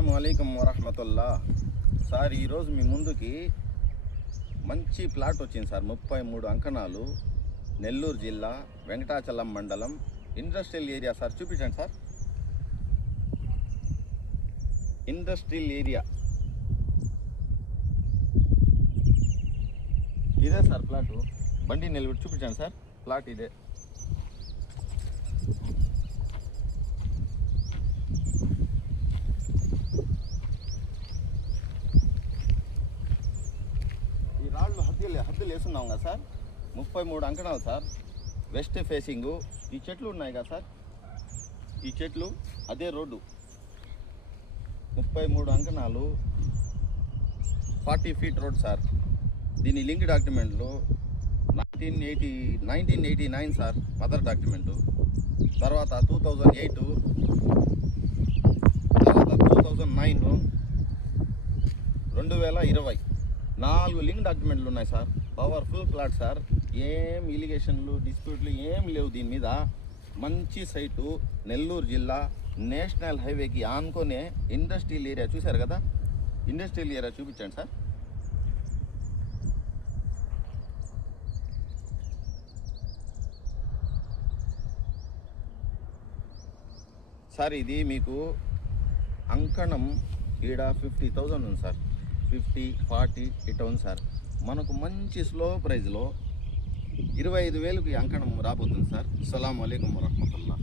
అస్సలాము అలైకుం వరహమతుల్లా. సార్ ఈరోజు మీ ముందుకి మంచి ప్లాట్ వచ్చింది సార్. 33 అంకణాలు, నెల్లూరు జిల్లా, వెంకటాచలం మండలం, ఇండస్ట్రియల్ ఏరియా సార్. చూపించండి సార్. ఇండస్ట్రియల్ ఏరియా ఇదే సార్ ప్లాటు. బండి నిలబెట్టి చూపించండి సార్. ప్లాట్ ఇదే. ఈ రాళ్ళు హద్దులు వేస్తున్నాం కదా సార్. 33 అంకణాలు సార్. West facing. ఈ చెట్లు ఉన్నాయి కదా సార్, ఈ చెట్లు అదే రోడ్డు. 33 అంకణాలు, 40 feet road sir. దీని లింక్ డాక్యుమెంట్లు 1989 సార్ మదర్ డాక్యుమెంటు. తర్వాత 2008, తర్వాత 2009, 2020 4 లింక్ డాక్యుమెంట్లు ఉన్నాయి సార్. Powerful plot sir. ఏం ఇరిగేషన్లు డిస్ప్యూట్లు ఏం లేవు దీని మీద. మంచి సైటు, నెల్లూరు జిల్లా, నేషనల్ హైవేకి ఆనుకొనే ఇండస్ట్రియల్ ఏరియా. చూశారు కదా, ఇండస్ట్రియల్ ఏరియా చూపించండి సార్. సార్ ఇది మీకు అంకణం ఈడ 50,000 ఉంది సార్. 50, 40 ఇట్లా ఉంది సార్. మనకు మంచి స్లో ప్రైజ్లో 25,000కి అంకణం రాబోతుంది సార్. అస్సలాము అలైకుం వరహమతుల్లాహ్.